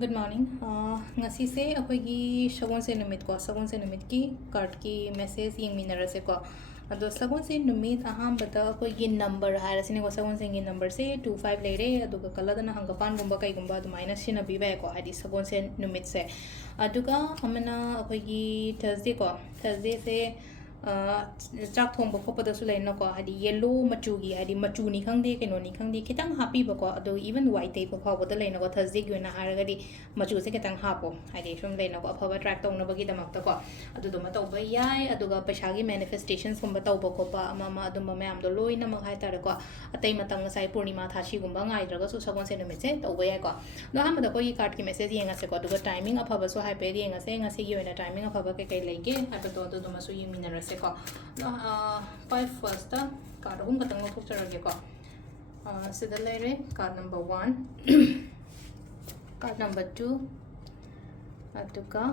Good morning. Ngasi se akoigi shagon se numit ko shagon se numit ki card ki message yeng minara se ko ado shagon se numit aham bata akoigi number haira sine ko shagon se ngi number se 25 leire aduga kalada na hangapan gumba kai gumba adu minus sina biba ko hadi shagon se numit se aduga amana akoigi Thursday se chak thong ba khopa da su lein na ko hadi yellow machugi hadi machuni khangde keno ni khangde kitang happy ba ko ado even white type of ba da lein na ko Thursday gi na haraga di machu se kitang hapo hadi shum lein na ko afaba track tong na ba gi damak ta ko ado do ma taw ba yai ado ga paisa gi manifestations kum ba taw ba ko pa ama ma ado ma am do loi na ma hai ta ko atai matang sai purnima thashi gum ba ngai dra ga su sagon se na me se taw ba yai ko no ha ma da ko gi card ki message yenga se ko ado ga timing afaba so hai pe yenga se ngasi gi na timing afaba ke kai lege ha ba to do ma su ying min na ko no 5 first card hum katang thok charage ko sida lere card number 1 card number 2 atuka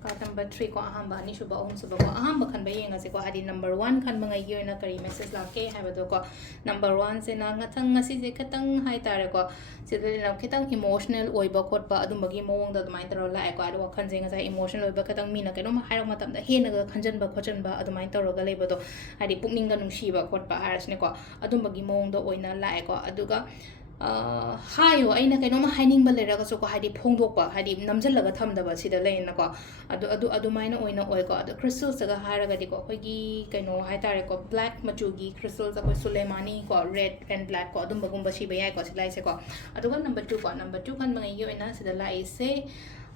card number 3 ko ahamba ani suba ahum suba ko ahamba khan ba yenga se ko hadi number 1 khan ba ngai yoina kari message la ke ha ba do ko number 1 se na ngathang ngasi je katang hai tare ko sida na kitang emotional oi ba khot ba adum bagi mowong da dumai taro la ko ado khan je nga emotional oi ba katang mina ke no ma hairo matam da hena ga khanjan ba khojan ba adumai taro ga leba do hadi pukning ga nungsi ba khot ba harasne ko adum bagi mowong da oina la ko aduga hayo aina kaino ma haining ba lera ga so ko hadi phongdok ba hadi namjal laga thamda ba sida lein na ko adu maina oina oi ko adu crystals ga hara ga di ko khoi gi kaino hai tare ko black machu gi crystals ko suleimani ko red and black ko adum bagum ba shi ba yai ko silai se ko adu ga number 2 kan ma ngai yoina sida lai se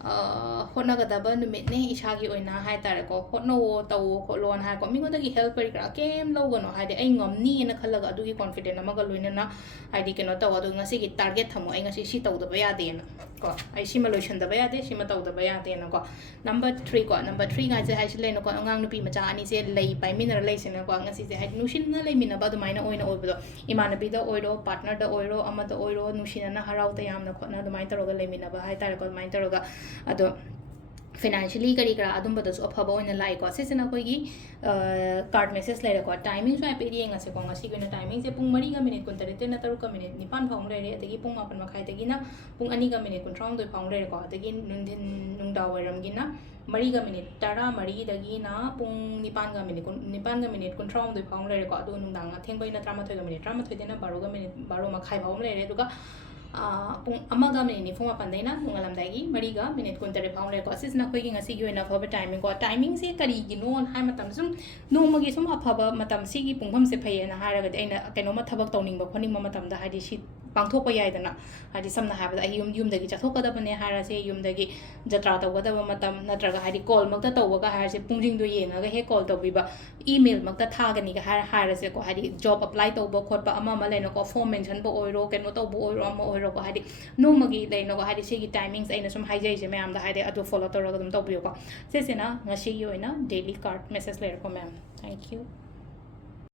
hotna ga daba numit ne ishagi oina hai tare ko hotno taw ko lon ha ko mingo da gi help pari kra kem lo gono ha de ai ngam ni na khalaga adu gi confident ama ga loina na ai di keno taw adu ngasi gi target thamo ai ngasi si taw da ba ya de na ko ai si ma lotion da ba ya de si ma taw da ba ya de na ko number 3 ga je hai si le na ko angang nupi macha ani se lei pai mineral lei se na ko ngasi je hai nusin na lei mina ba du maina oina oi ba imana bi da oiro partner da oiro ama da oiro nusin na harau ta yam na khotna du mai taro ga lei mina ba hai tare ko mai taro ga ado financially kari kara adum badasu afaba oina lai ko sesena koi gi card message lai ko timing so pe ri nga se ko ngasi ko na timing se pung 3 ga minute kun tare na taru ka minute ni pan phang re adagi pung 8 ma khai tagi na pung 2 ga minute kun trong doi phang re ko adagi nundin nungda waram gi na 3 ga minute tara 3 dagi na pung 9 ga minute kun trong doi phang re ko adu nungdang theng bai na 13 ga minute 13 de na 12 ga minute 12 ma khai phang re duga pung amaga minute ni phoma pandaina mungalam dagi mariga minute kun tare phang le ko sis na khoi gi ngasi gi na phaba timing se kari gi non hai matam sum no magi sum aphaba matam si gi pungpham se phai na haraga de aina kaino ma thabak tawning ba khoning ma matam da hadi si pangthok pa yai dana hadi samna ha ba ai yum dagi chathok ka da bane hara se yum dagi jatra taw ga da matam natraga hadi call mak ta taw ga hara se pungjing do yenga ga he call taw bi ba email mak ta tha ga ni ga hara se ko hadi job apply taw ba khot ba ama ma le no ko form mention ba oiro keno taw bo oiro ama oiro ko hadi no magi le no ko hadi se gi timings aina sum haijai je ma'am da hadi adu follow tawra ga dum taw bi ko se se na ngasi gi oina daily card message le ko ma'am thank you